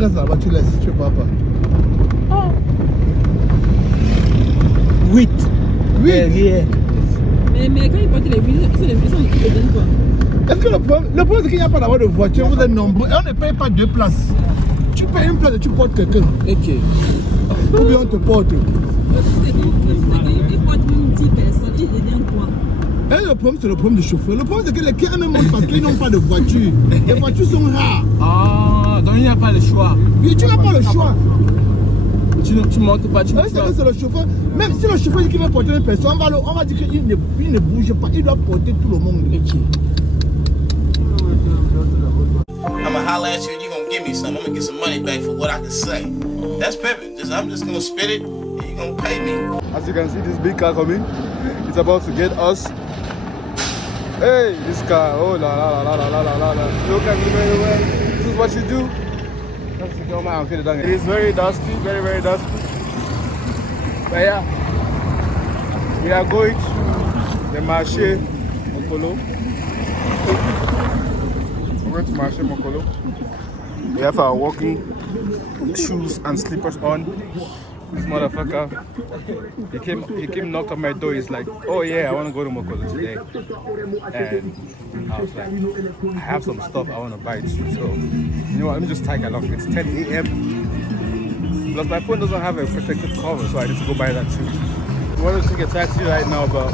restes là-bas, tu laisses, tu pars pas. Oh. 8. Oui. Mais quand ils portent les villes, ils donnent quoi? Est-ce que le problème c'est qu'il n'y a pas d'avoir de voiture, vous êtes nombreux et on ne paye pas 2 places. Tu payes une place et tu portes quelqu'un. Ok. Ou bien on te porte. Ils portent même 10 personnes, ils donnent quoi? Et le problème c'est le problème du chauffeur. Le problème c'est que les clients même montent parce qu'ils n'ont pas de voiture. Les voitures sont rares. Ah, donc il n'y a pas le choix. Oui, tu n'as pas le choix. Tu montes pas, tu C'est que c'est le chauffeur. Même si le chauffeur dit qu'il veut porter une personne, on va dire qu'il ne bouge pas. Il doit porter tout le monde. Ok. I'ma holler at you and you're gonna give me some. I'm gonna get some money back for what I can say. That's perfect. I'm just gonna spit it and you're gonna pay me. As you can see, this big car coming. It's about to get us. Hey, this car. Oh la la la la la la la la. Look at me very well. This is what you do. It is very dusty, very, very dusty. But yeah, we are going to the Marché Mokolo. We're going to Marché Mokolo. We have our walking shoes and slippers on. This motherfucker, he came knocked on my door. He's like, oh yeah, I want to go to Mokolo today. And I was like, I have some stuff I want to buy too. So, you know what, let me just tag along. It's 10 a.m. Plus my phone doesn't have a protective cover, so I need to go buy that too. We want to take a taxi right now, but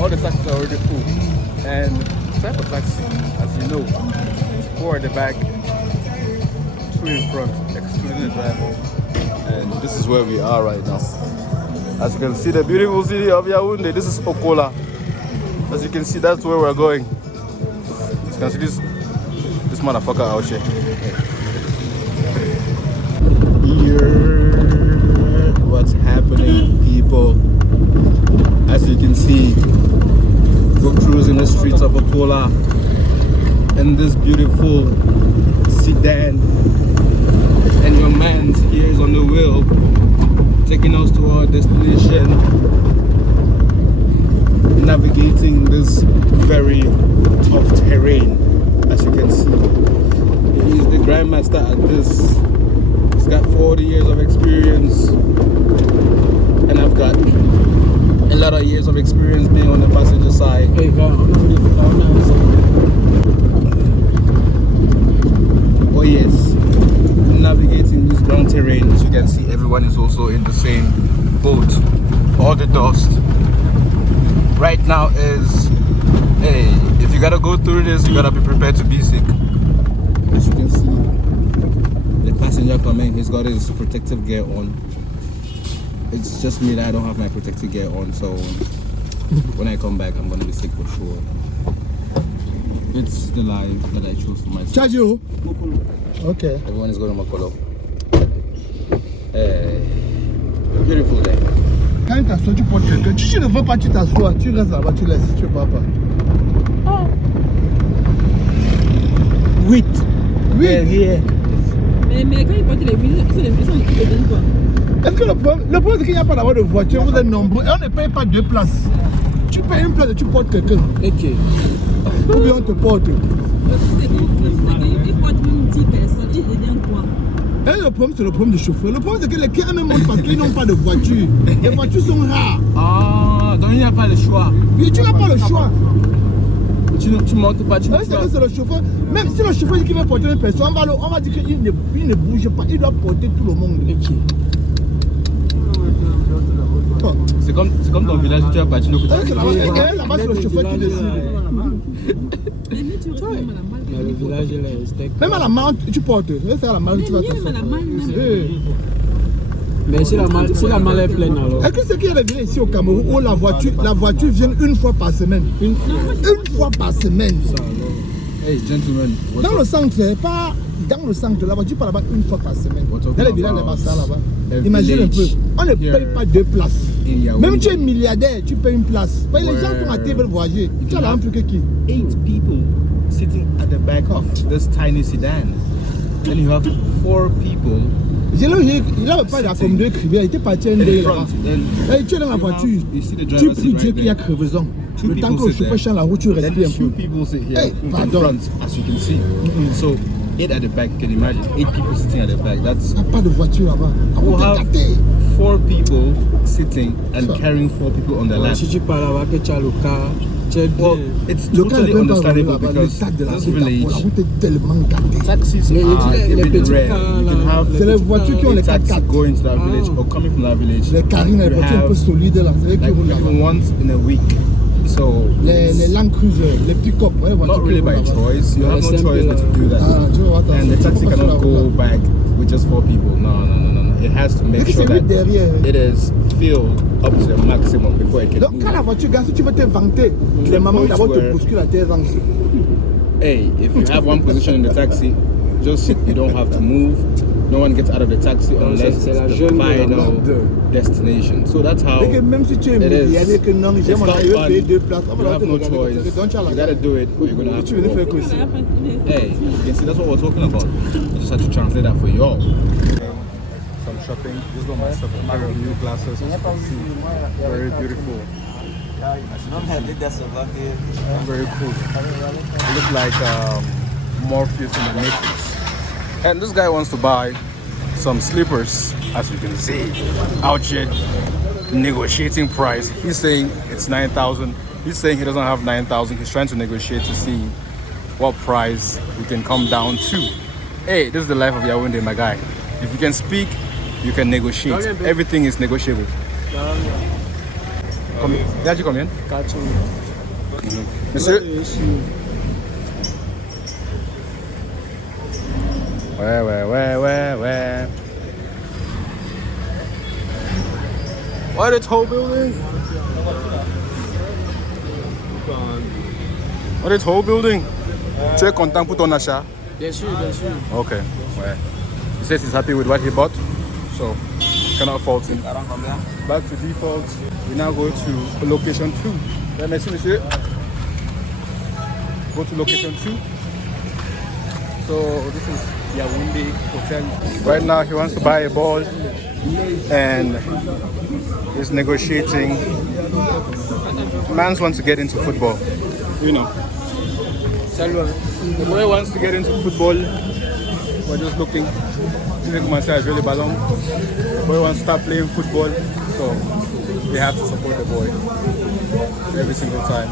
all the taxis are already full. And this type of taxi, as you know, it's 4 at the back, 2 in front, excluding the driver. And this is where we are right now. As you can see, the beautiful city of Yaoundé. This is Okola. As you can see, that's where we're going. As you can see this motherfucker out here. Here, what's happening, people? As you can see, we're cruising the streets of Okola in this beautiful sedan, and your man's here is on the wheel, taking us to our destination, navigating this very tough terrain. As you can see, he's the grandmaster at this. He's got 40 years of experience, and I've got a lot of years of experience being on the passenger side. Oh yes, navigating this ground terrain. As you can see, everyone is also in the same boat. All the dust right now is, hey, if you gotta go through this, you gotta be prepared to be sick. As you can see, the passenger coming, he's got his protective gear on. It's just me that I don't have my protective gear on, so when I come back, I'm gonna be sick for sure. It's the life that I chose for myself. Charge you? Okay. Everyone is going to Mokolo. Beautiful day. Quand tu t'assois, tu portes quelqu'un. Tu ne veux pas, tu t'assois, tu restes là-bas, tu laisses, tu pars pas. Oh. 8. Mais quand ils portent les villes, ils donnent quoi? Est-ce que le problème c'est qu'il n'y a pas d'avoir de voiture, vous êtes nombreux et on ne paye pas 2 places. Tu payes une place et tu portes quelqu'un. Ok. Ou bien on te porte. Ils portent même 10 personnes, ils donnent quoi? Et le problème c'est le problème du chauffeur. Le problème c'est que les clients même montent parce qu'ils n'ont pas de voiture. Les voitures sont rares. Ah, donc il n'y a pas le choix. Oui, tu n'as pas le choix. Tu montes pas, tu montes C'est pas. que c'est le chauffeur. Même si le chauffeur dit qu'il veut porter une personne, on va dire qu'il ne bouge pas. Il doit porter tout le monde. Ok. Bon. C'est comme ton village où tu as bâti le coup. Là-bas, c'est le chauffeur qui décide. Le village, il est steak. Même à la main, tu portes. C'est à la main, tu vas t'asseoir. Mais si la malle est pleine alors. Est-ce que c'est qu'il y a des villes ici au Cameroun où la voiture vient une fois par semaine? Une fois par semaine. Hey, gentlemen. Dans le centre, pas dans le centre, la voiture part là-bas une fois par semaine. Dans les villages, là-bas. Imagine un peu, on ne paye pas 2 places. Même tu es milliardaire, tu payes une place. Les gens sont à table voyager. Tu as la plus que qui? 8 people sitting at the back of this tiny sedan. Then you have 4 people. Il n'avait pas d'accommodé crivé, il était parti un day là-bas. Tu es dans la voiture, tu pries Dieu qu'il y a crevaison. Le temps que le chauffeur chante la route, tu respires un peu. Two people sit here Hey, in pardon. front, as you can see. So 8 at the back. You can imagine 8 people sitting at the back. That's Il n'y a pas de voiture là-bas. we'll On have t'a capté. 4 people sitting and Ça. carrying 4 people on the lap. Si tu pars là-bas, que tu as le cas, tu es Well, bien. it's Le cas totally n'est même pas understandable là-bas. Le because stade de la this route, la village, route est tellement gâtée. taxis Les- are les a bit petits rare. cars, You là, can have C'est les voitures qui ont a les 4x4. taxi going to that village Ah. or coming from that village. Les carines, les You voitures un peu have, solides là. C'est eux qui like roulent là-bas. even once in a week. So Les Land Cruiser, les pick-up. Ouais, les voitures not qui really roulent by là-bas. choice. You have no simple, choice but to do that. Ah, tu vois, attends. And the taxi cannot go back with just 4 people. No. It has to make Dès que sure c'est lui that derrière. it is filled up to the maximum before it can Donc, move. quand la voiture gagne, si tu veux te vanter, les mamans d'abord te bousculent à tes rangs. Hey, if you have one position in the taxi, just sit. You don't have to move. No one gets out of the taxi unless c'est la it's the jeune de la final mode. destination. So that's how Et que même si tu es it milliardaire, is. que non, It's j'aime not je vais fun. payer 2 places. You have no choice. Donc, tu as la You gotta do it or you're gonna have Tu to venais faire walk. que ça. Hey, you can see that's what we're talking about. I just had to translate that for y'all. Some shopping. Just got myself a pair of new glasses. Very beautiful. Very cool. They look like Morpheus in the Matrix. And this guy wants to buy some slippers, as you can see, out here negotiating price. He's saying it's 9,000. He's saying he doesn't have 9,000. He's trying to negotiate to see what price we can come down to. Hey, this is the life of Yaoundé, my guy. If you can speak, you can negotiate. Everything is negotiable. Combien? Monsieur? Ouais. What, it's whole building? What, it's whole building? Tu es content pour ton achat? Bien sûr. Okay. Ouais. He says he's happy with what he bought, so cannot fault him. Back to default. We now go to location 2. Merci, monsieur. Go to location 2. So this is Yaoundé Hotel. Right now he wants to buy a ball and he's negotiating. Mans wants to get into football. You know. The boy wants to get into football. We're just looking. The boy wants to start playing football. So we have to support the boy every single time.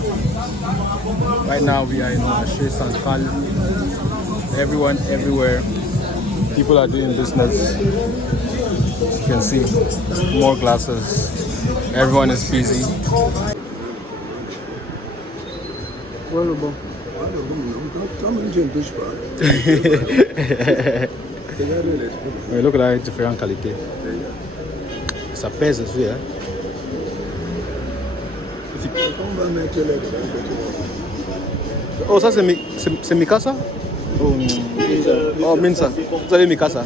Right now we are in Marché Central. Everyone, everywhere, people are doing business. As you can see, more glasses. Everyone is busy. Mais look là, différentes qualités. Ça pèse aussi, hein. Oh, ça c'est Mikasa? Oh, Minsa. Vous avez Mikasa?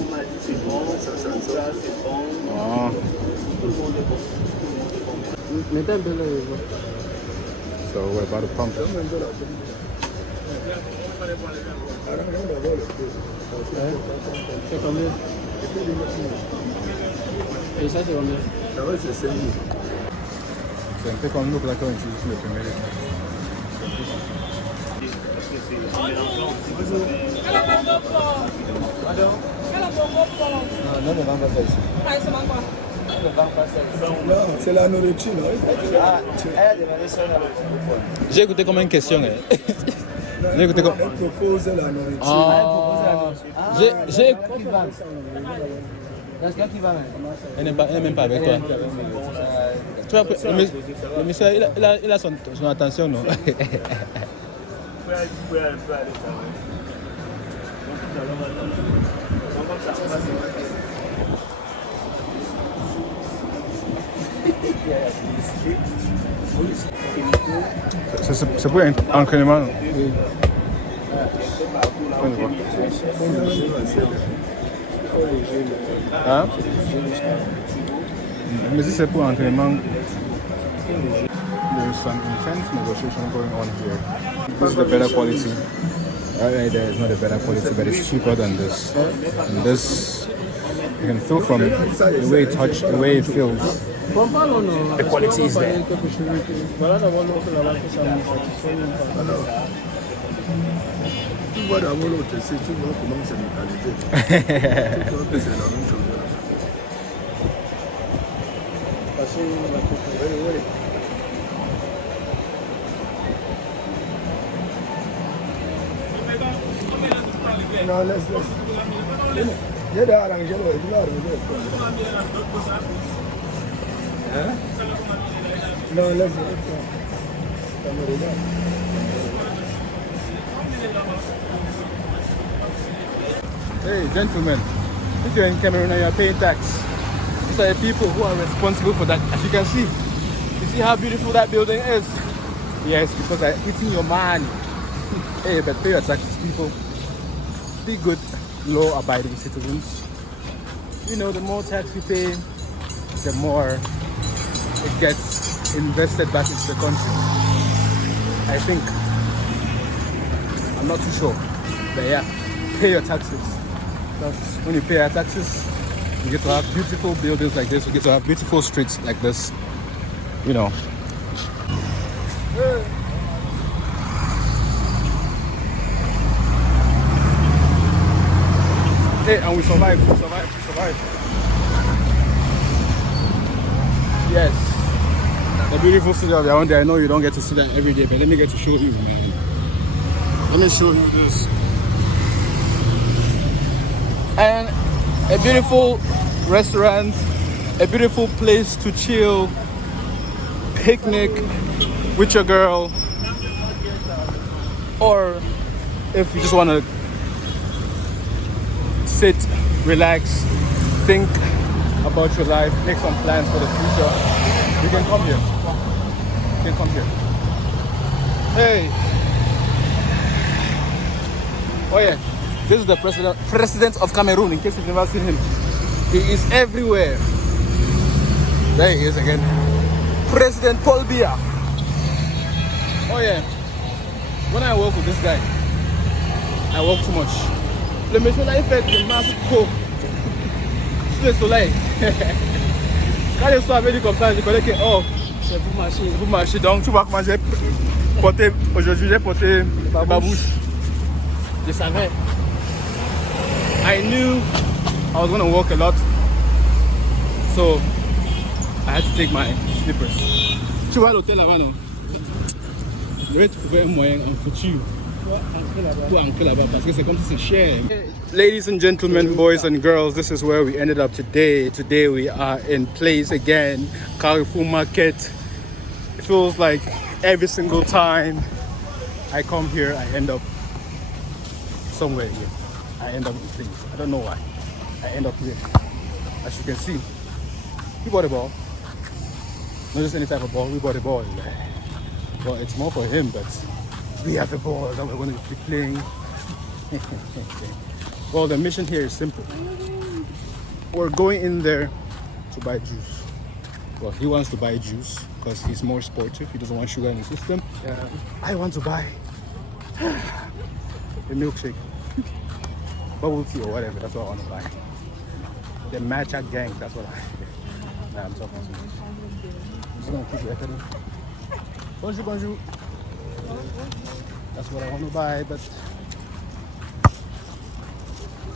Oh. So we're about to pump. C'est combien? Et ça, c'est combien? C'est un peu comme nous là quand on utilise le premier écran. C'est la nourriture. J'ai écouté comme une question. J'ai écouté comme. Elle propose la nourriture. Ah. J'ai. Elle n'est même pas avec toi. Tu vois, le monsieur, il a son attention, non? C'est pour un entraînement. Oui. Hein? Mais si c'est pour entraînement. There's some intense negotiation going on here. This is the better quality. Right there is not a better quality, but it's cheaper than this. And this, you can feel from the way it touches, the way it feels. The quality is there. Tu vois d'abord l'autre ici, tu vois comment c'est mentalité. Tu vois que c'est la même chose. Parce que Oui. Non, laisse. J'ai arrangé le. Hein? Non, laisse. Ça me regarde. Hey, gentlemen, if you're in Cameroon and you're paying tax, these are the people who are responsible for that. As you can see, you see how beautiful that building is? Yes, because they're eating your money. Hey, but pay your taxes, people. Be good, law-abiding citizens. You know, the more tax you pay, the more it gets invested back into the country. I think. I'm not too sure, but yeah, pay your taxes. Because when you pay your taxes, you get to have beautiful buildings like this. You get to have beautiful streets like this. You know. Hey, and we survived. Yes. The beautiful city of Yaoundé. I know you don't get to see that every day, but let me get to show you, man. Let me show you this. And a beautiful restaurant, a beautiful place to chill, picnic with your girl, or if you just want to sit, relax, think about your life, make some plans for the future, you can come here. You can come here. Hey. Oh yeah, this is the president of Cameroon, in case you've never seen him. He is everywhere. There he is again. President Paul Biya. Oh yeah, when I work with this guy, I work too much. Le monsieur là, il fait des masques co. Sous le soleil. Quand je suis avec lui comme ça, je connais que, oh, c'est pour marcher. Vous marchez, donc tu vois comment j'ai porté, aujourd'hui j'ai porté babouche. Je savais. I knew I was going to walk a lot, so I had to take my slippers. Tu vois l'hôtel là-bas, non? Je vais trouver un moyen en futur pour entrer là-bas parce que c'est comme si c'est cher. Ladies and gentlemen, boys and girls, this is where we ended up today. Today we are in place again, Carrefour Market. It feels like every single time I come here, I end up somewhere here. I end up in place. I don't know why. I end up here. As you can see, we bought a ball. Not just any type of ball, we bought a ball. Well, it's more for him, but we have a ball that we're going to be playing. Well, the mission here is simple. We're going in there to buy juice. Well, he wants to buy juice because he's more sportive. He doesn't want sugar in the system. Yeah. I want to buy a milkshake, bubble tea or whatever. That's what I want to buy. The matcha gang. That's what I'm talking to. Just gonna keep it. Bonjour, bonjour. That's what I want to buy, but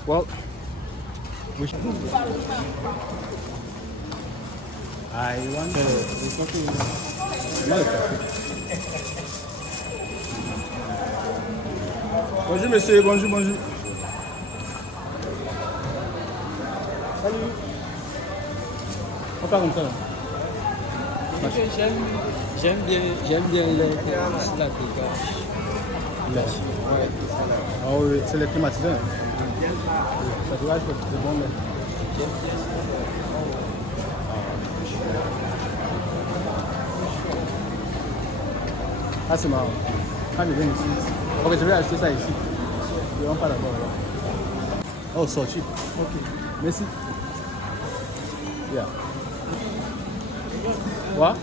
well, we should. I want Bonjour monsieur, bonjour, bonjour. Salut. On parle comme ça. J'aime bien les Ouais. Ah oui, c'est les climatiseurs. Ça doit être bon. Ah, c'est marrant. Quand je viens ici, ok, je vais acheter ça ici. Je ne vais pas d'abord. Oh, sorti. Ok. Merci. Yeah. Quoi?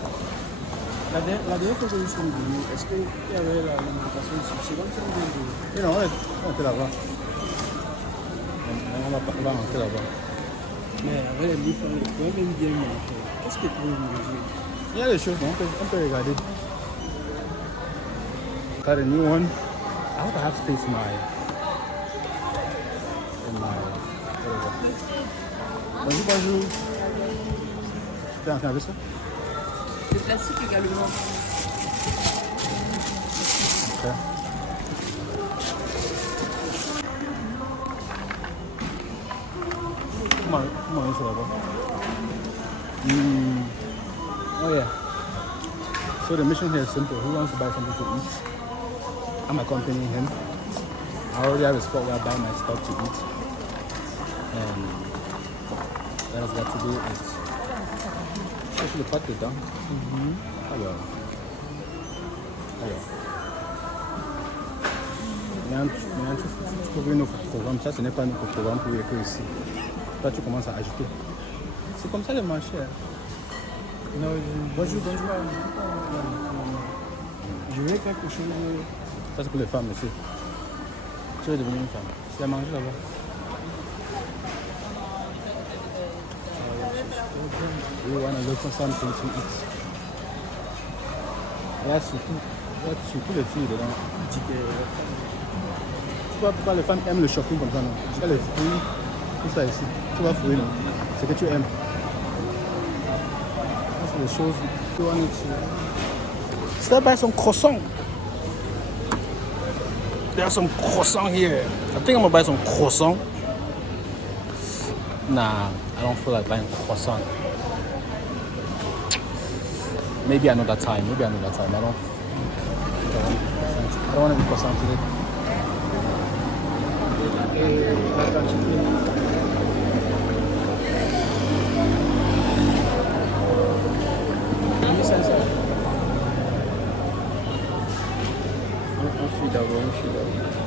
La dernière fois que nous sommes venus, est-ce qu'il y avait la limitation ici? C'est comme ça qu'on vient de... Non, on était là-bas. On va rentrer là-bas. Mais avec les livres, on peut même bien manger. Qu'est-ce que tu veux manger? Il y a des choses, on peut regarder. Got a new one. hope I have space in my whatever. Bonjour. Tu as envie ça? Le plastique également. Okay. Comment ça là-bas? Oh yeah. So the mission here is simple. Who wants to buy something to eat? I'm accompanying him. I already have a spot where I buy my stuff to eat. And what I've got to do is actually put it down. Alors. Mais tu trouves notre programme, ça ce n'est pas notre programme pour que ici. Toi tu commences à ajouter. C'est comme ça le marché. Non, bonjour. Je veux quelque chose. Ça c'est pour les femmes, monsieur. Tu veux devenir une femme. C'est à manger là-bas. We want to look for something to eat. Il y a surtout les filles dedans. Tu vois pourquoi les femmes aiment le shopping comme ça, non? Tu as les fruits, tout ça ici. Tu vois fruits, non? C'est que tu aimes. Ça, c'est les choses que tu vas ici. Should I buy some croissant? There's some croissant here. I think I'm gonna buy some croissant. Nah, I don't feel like buying croissant. Maybe another time. I don't want to eat croissant today.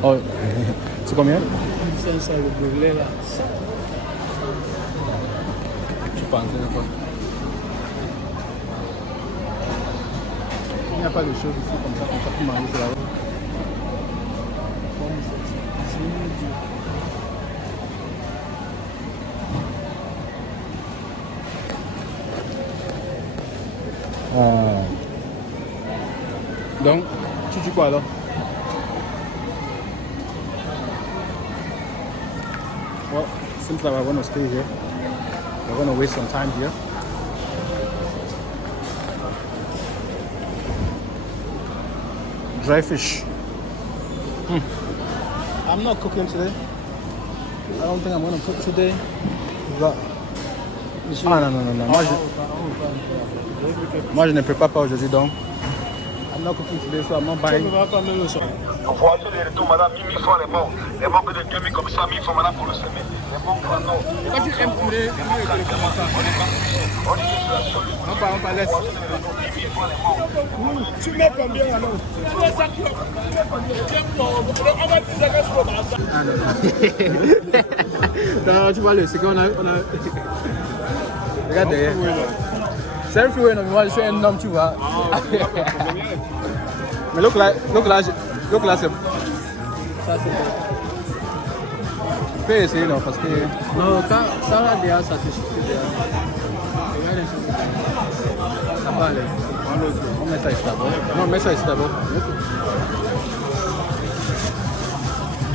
Oh, c'est combien? 500 le brûlé là. Tu peux entrer quoi? Il n'y a pas de choses ici comme ça pour manger sur la route. Donc, tu dis quoi alors? Well, seems like I want to stay here. We're going to waste some time here. Dry fish. I'm not cooking today. I don't think I'm going to cook today. But... Ah non. Moi je ne prépare pas aujourd'hui donc. I'm not cooking today, so I'm not buying. Voici les retours, madame, 1000 francs les bons. Les bons que de 2000 comme ça, 1000 francs, madame, pour le semer. Les bons grands non. Quand tu aimes couler, on pas laisse. Tu mets combien alors? Non, tu vois le, c'est qu'on a... Regarde derrière. C'est un freeway, non, mais moi je suis un homme, tu vois. Mais look là, c'est... Ça c'est bon. Tu peux essayer, non, parce que... Non, quand ça là déjà, ça te suffit déjà. Regarde un peu. Ça va aller. On met ça ici d'abord. Non, mets ça ici d'abord.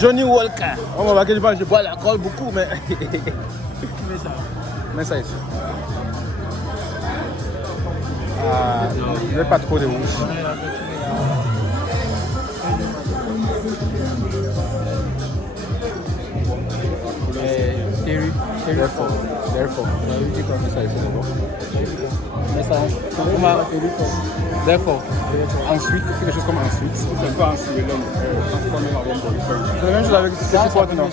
Johnny Walker. On va voir que je bois l'alcool beaucoup, mais... Mets ça ici. Je n'ai pas trop de rouge. Therefore. Therefore. Ensuite, quelque chose comme ensuite. C'est pas ensuite. C'est la même chose avec ça, non?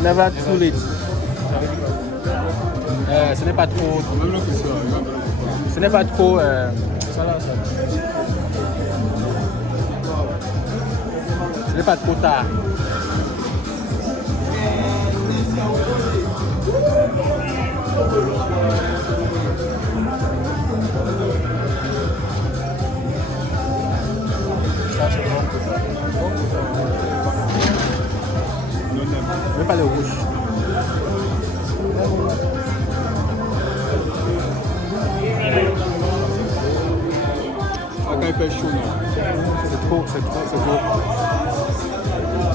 Never too late. Ce n'est pas trop. Ce n'est pas trop. Ce n'est pas trop tard. Je veux pas le rouge. fait chaud, non? C'est trop.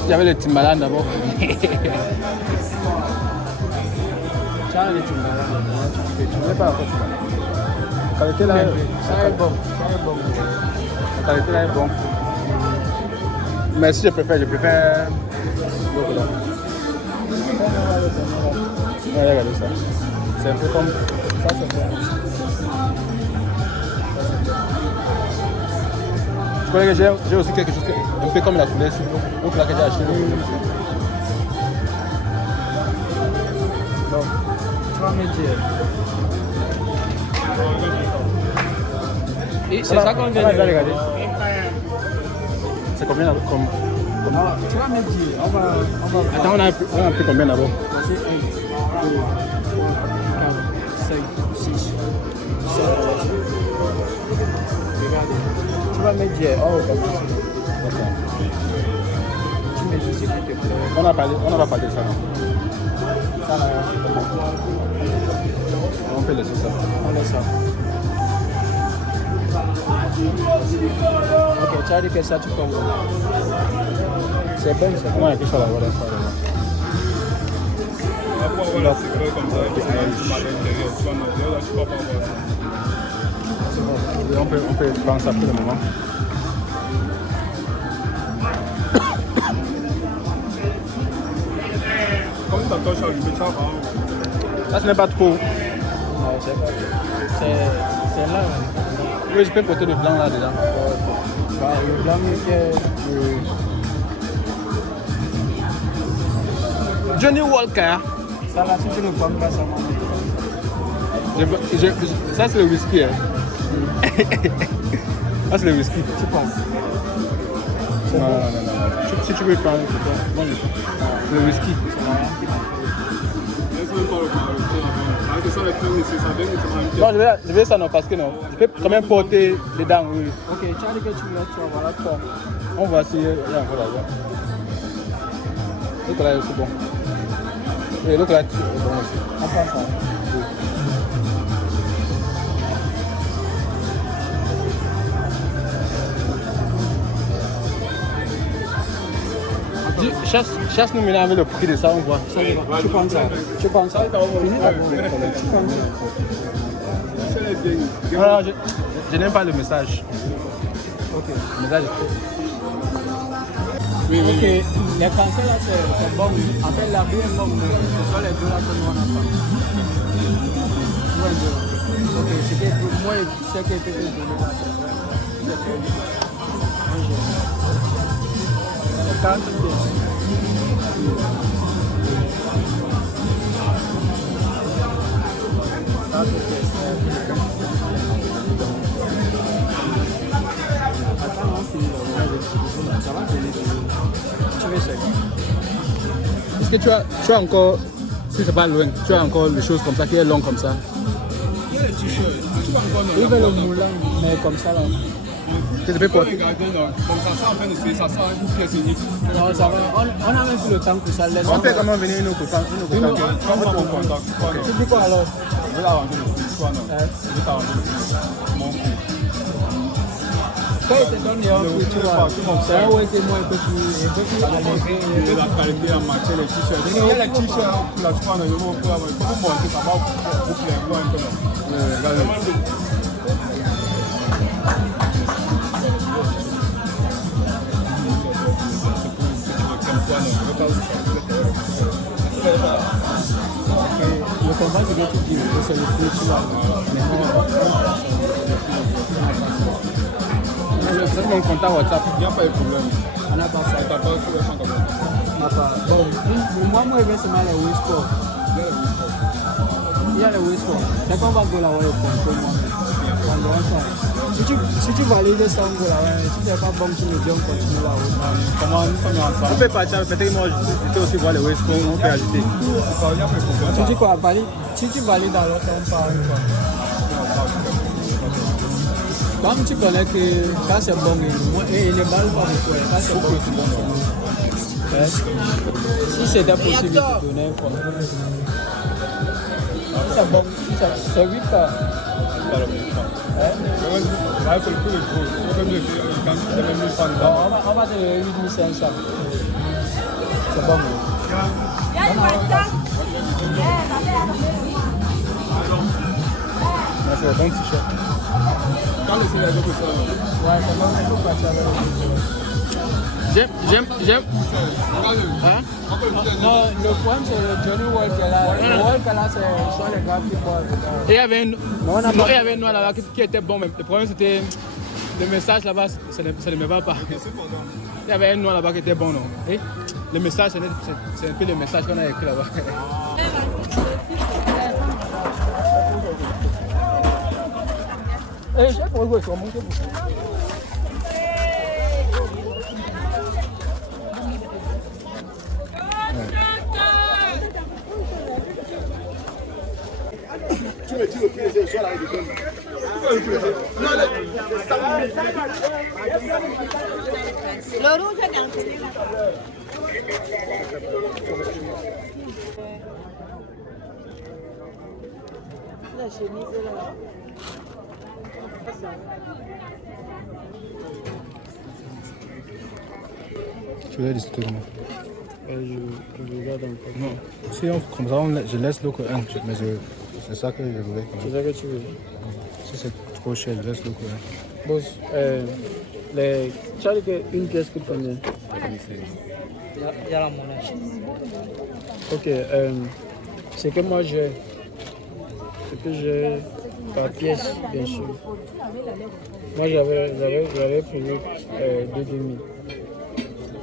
Il y avait les Timbaland d'abord. Tiens, les Timbaland. Tu ne connais pas encore Timbaland. La qualité là, Ça est bon. La qualité là est bon. Mais si je préfère l'autre là. Regardez ça. C'est un peu comme ça, c'est bon. Tu connais que j'ai aussi quelque chose un peu comme la couleur sur l'autre là que j'ai acheté. Bon, tu vas me dire. Et c'est ça qu'on vient de regarder. C'est combien comme... Tu vas me dire. On va Attends, on a pris combien d'abord? C'est 1, 2, 4, 5, 6, 7. Regardez. Tu vas me dire. Oh, d'accord. Tu me dis s'il te plaît. On n'a pas parlé de ça. Non? Ça là. On peut laisser ça. On laisse ça. Ok, tu as dit que ça tu peux voir. C'est bon, c'est bon. On a quelque chose à voir. Après, voilà, c'est vrai comme ça. Tu m'as l'intérieur. Tu vas me dire, là, tu vas pas voir ça. On peut prendre ça pour le moment. Comme ta torche allumée, tu vas voir. Là, ce n'est pas trop. Non, c'est là. Oui, je peux porter le blanc là dedans. Bah, le blanc est... Johnny Walker. Ça là, si tu ne prends pas ça, Ça, c'est le whisky. Hein. Ça, c'est le whisky. tu penses? Non. Si tu veux prendre, c'est bon. Le whisky. Laisse-moi encore le parler. C'est ça, les films, c'est ça. Non, je vais ça, non, parce que non. Je peux quand même porter dedans, oui. Ok, tu as dit que tu vas voir là, toi. On va essayer. Regarde, voilà. L'autre là, c'est bon. Et l'autre là, c'est bon aussi. On prend ça. Chasse-nous maintenant avec le prix de ça, on voit. Ça va. Tu prends ça. Tu prends ça. Finis d'abord. Tu prends ça. Non, je n'aime pas le message. Ok. Le message est trop. Oui. Ok, les cancers là c'est bon. En fait, la vie est bonne, mais ce sont les deux là que nous on n'a pas. Ok, c'est que pour moi, c'est que peut-être donné là, c'est c'est 40 pièces. Attends, on finit là. Ça va donner. Tu veux ça? Est-ce que tu as encore, si c'est pas loin, tu as encore des choses comme ça qui est long comme ça? Il y a les t-shirts. Tu vas encore Il veut le moulin, mais comme ça là. Que je peux porter? regarder, non. Comme ça, en fait, ça sent une pièce unique. Non, ça va. On a même plus le temps que ça laisse. On fait comment venir nous pour ça? On va en contact. Tu dis quoi alors? Je vais l'arranger le prix. Toi, non. Je vais t'arranger le prix. Mon prix. Quand il te donne les offres, tu vois, c'est un ouais témoin un peu plus Et la qualité, la matière, les t-shirts. Il y a les t-shirts, là, tu vois, il faut monter, ça va boucler un peu, non. le combat, c'est que tu dis, c'est le plus tu vois. C'est mon contact WhatsApp. Il n'y a pas de problème. On n'a pas ça. T'as pas sur le champ comme ça. On n'a pas. Bon, moi, je vais seulement les Wisport. Il y a les Wisport. C'est qu'on va go là, ouais, pour moi. Si tu valides ça, on go là, ouais. Si c'est pas bon, tu me dis, on continue là. Comment nous sommes ensemble? On peut partir, peut-être moi je peux aussi voir les West, on peut ajouter. Il n'y a pas de problème. Tu dis quoi? Si tu valides alors, on parle. Comme tu connais que quand c'est bon, et les balles pas beaucoup, quand c'est bon, c'est bon. Si c'était possible de te donner un C'est bon, c'est 8 pas. Là, il faut le prix de gros. On peut même 1100 dedans. On va te le 8500. C'est bon. C'est un bon t-shirt. Quand le Sénégal est ça. Ouais, c'est bon, il faut partir avec J'aime. Hein? non, le problème c'est le Johnny Walker là. Le Walker là, ce sont les gars qui boivent. Et il y avait un noir là-bas qui était bon, mais le problème c'était le message là-bas, ça ne me va pas. Il y avait un noir là-bas qui était bon, non? Et le message, c'est un peu le message qu'on a écrit là-bas. Eh, j'ai pour eux, ils sont montés. Tu me dis le prix, je suis là avec le Le rouge est dans la chemise est là. Tu veux des tournements? Je regarde un peu. Non. Si on, comme ça, je laisse le 1, mais c'est ça que je voulais. C'est ça que tu veux. Si c'est trop cher, je laisse le 1. Bon, tu as dit qu'une pièce coûte combien? Il y a la monnaie. Ok, c'est que moi j'ai. Ce que j'ai par pièce, bien sûr. Moi j'avais pris 2,5.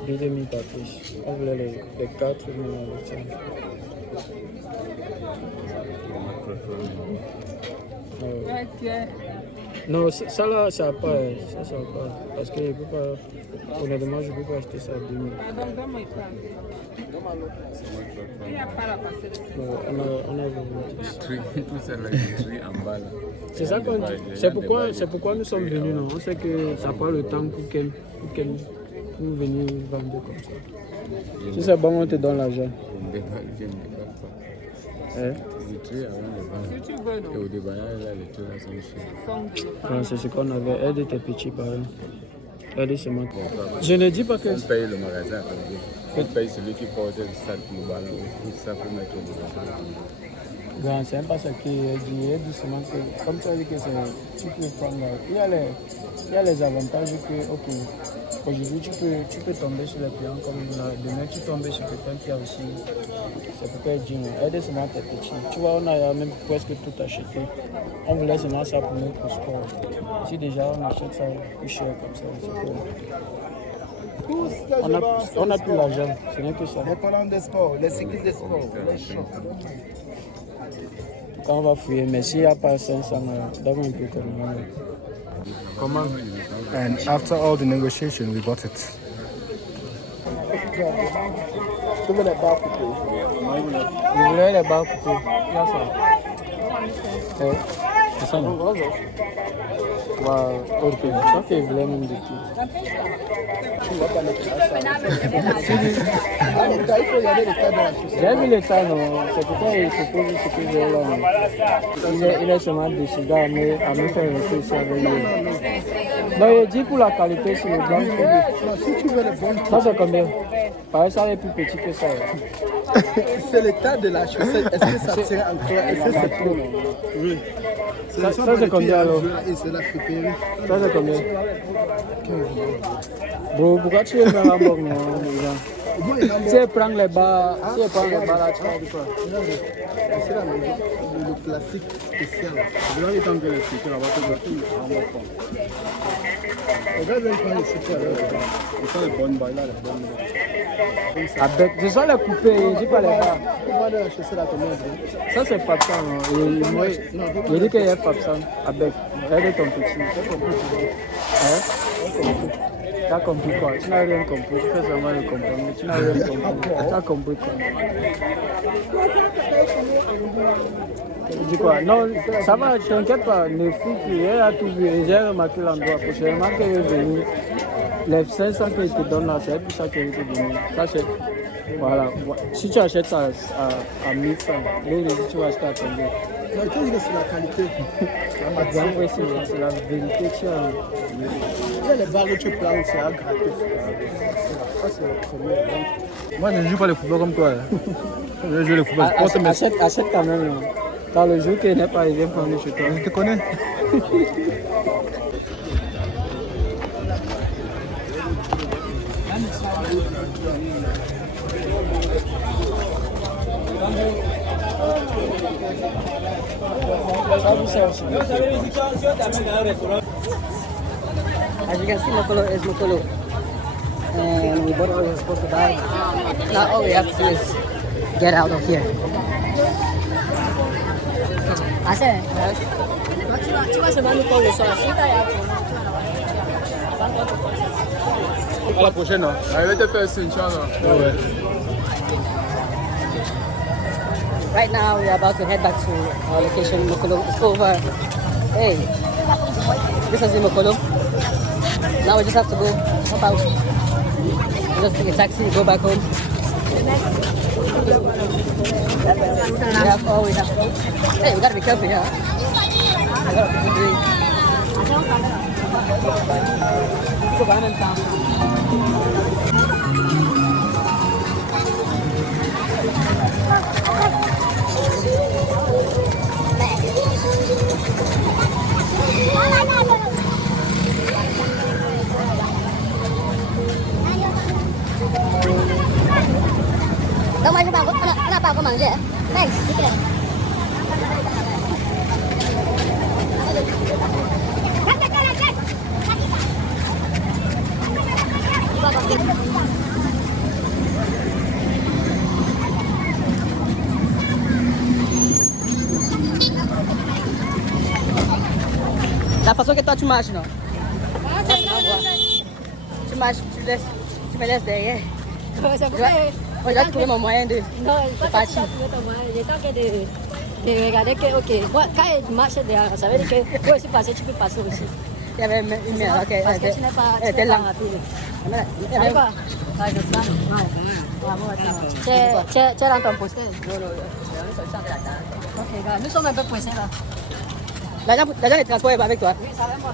2,5 par pièce. On voulait les 4 non, ça là, ça va pas. Ça va pas. Parce que je peux pas. Honnêtement, je peux pas acheter ça à 2000. On a c'est ça qu'on dit. C'est pourquoi nous sommes venus. Non? On sait que ça prend le temps pour nous venir vendre comme ça. Si c'est bon, on te donne l'argent. C'est ce qu'on avait. Aide tes petits parents. Aide seulement. Je ne dis pas que. On paye le magasin. On paye celui qui porte le sac global. Ça pour mettre au magasin. C'est pas ça qu'il dit. Il dit seulement que, comme tu as dit que tu peux prendre. Il y a les avantages que, ok, aujourd'hui tu peux tomber sur les clients comme là. Demain tu tombes sur quelqu'un qui a aussi. C'est pourquoi il dit aide seulement tes petits. Tu vois, on a même presque tout acheté. On voulait seulement ça pour notre sport. Si déjà on achète ça plus cher comme ça, c'est on a plus l'argent, ce n'est que ça. Les parlants des sports, les cyclistes des sports. Quand on va fouiller, mais s'il n'y a pas 500, donne un peu comment. And after all the negotiation, we bought it. Tu veux les barres coupées? Vous voulez les barres coupées? Il y a ça. C'est ça, non? Ok, ça fait vraiment de tout. Tu ne vas pas mettre ça. Il faut regarder l'état de la chaussette. J'ai vu l'état, non? C'est pourquoi il se pose ce que j'ai là. Il est seulement décidé à me faire réfléchir avec lui. Non, il dit pour la qualité sur le blanc. Si tu veux les bonnes ça, c'est combien? Pareil, ça est plus petit que ça. C'est l'état de la chaussette. Est-ce que ça tient encore? Est-ce que c'est trop? Oui. Ça c'est combien alors? C'est la friperie. Ça c'est combien? Bro, pourquoi tu veux me rembourser, non? Si elle prend les bas, là, tu vas dire quoi? C'est le classique spécial. Je vais attendre que les cycles là-bas, Regarde même les cycles là. on fait les bonnes bails là, les bonnes. Avec, je sens les coupés, je dis pas les bas. Pourquoi la chaussette là combien? Ça c'est Fabsan. Il dit qu'il y a Fabsan. Avec, regarde ton petit. Tu as compris quoi? Tu n'as rien compris. Tu fais seulement le comprendre. Tu n'as rien compris. Tu as compris quoi? Tu dis quoi? Non, ça va, t'inquiète pas. Ne fous plus. Elle a tout vu. J'ai remarqué l'endroit. Prochainement qu'elle est venue. les 500 qu'ils te donnent là, c'est plus ça qu'ils te donnent. Ça, c'est. Voilà. Si tu achètes ça à 1000 francs, donc si tu vas acheter à combien? Non, je dis que c'est la qualité. C'est la vérité. Tu as. Il y a les barres que tu prends aussi à gratter. Ça, c'est mieux. Moi, je ne joue pas le football comme toi. Je joue le football. Achète quand même. Là. Dans le jour qui n'est pas arrivé, prendre chez toi. Je te connais. As you can see, Mokolo is Mokolo. And we bought what we were supposed to buy. Now all we have to do is get out of here. I said, tu vas seulement nous faire le soir. À la prochaine. Je vais te faire ça, Inch'Allah. Ouais. Right now, we are about to head back to our location. Mokolo is over. Hey, this is in Mokolo. Now we just have to go hop out. We just take a taxi, go back home. We have all we have. Hey, we gotta be careful here. I got people doing. Go behind and down. Don't worry about kenapa aku manja. Thanks. La façon que toi tu marches, non? Tu marches, tu me laisses derrière. Je vais trouver mon moyen de partir. J'ai tenté de regarder que, ok, moi, quand il marche derrière, ça veut dire que toi aussi passer, tu peux passer aussi. Il y avait une mère, ok. Parce que tu n'es pas rapide. Elle pas. Tu es dans ton poste. Non. Ok, nous sommes un peu pressés là. L'agent de transport est pas avec toi? Oui, ça va moi.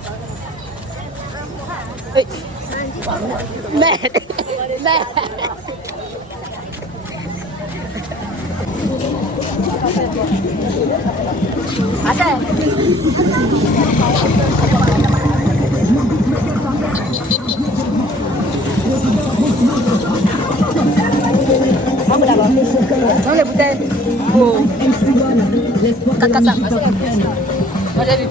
Hey. Merde. Vamos d'abord. Dans les bouteilles. Oh. 400. Moi j'ai vu.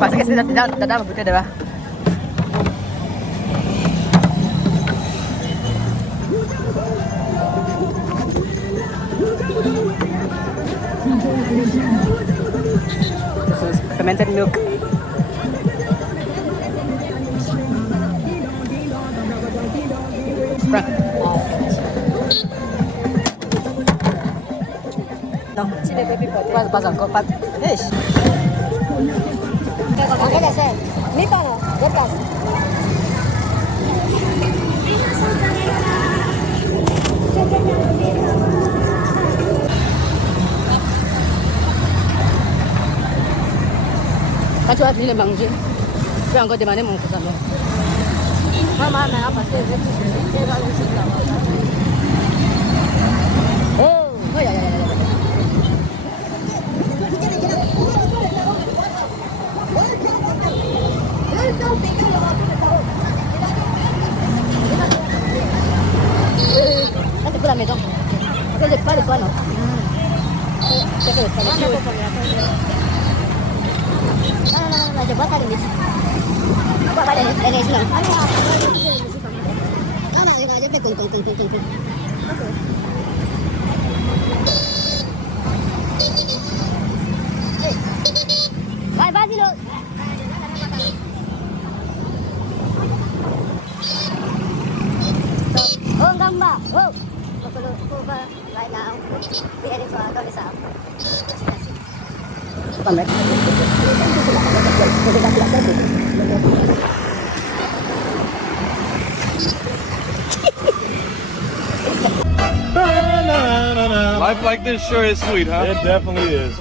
Parce que c'est dans la bouteille de là. Fermented milk. Non, si les bébés pas encore pas. ¿Qué desea? Mi pano, ¿qué pasa? Quand tu vas finir de manger, tu vas encore demander mon cousin. Maman, parce que je vais Oh, ça c'est pour la maison. Parce que je pas le soin, non? C'est que le soin. Non, je bois ça le midi. Pourquoi pas l'énergie là? Non, je fais con. Ouais, vas-y, l'autre. Oh, Gamba. Oh. Over right now. We're heading to our coffee shop. Come back. Life like this sure is sweet, huh? It definitely is.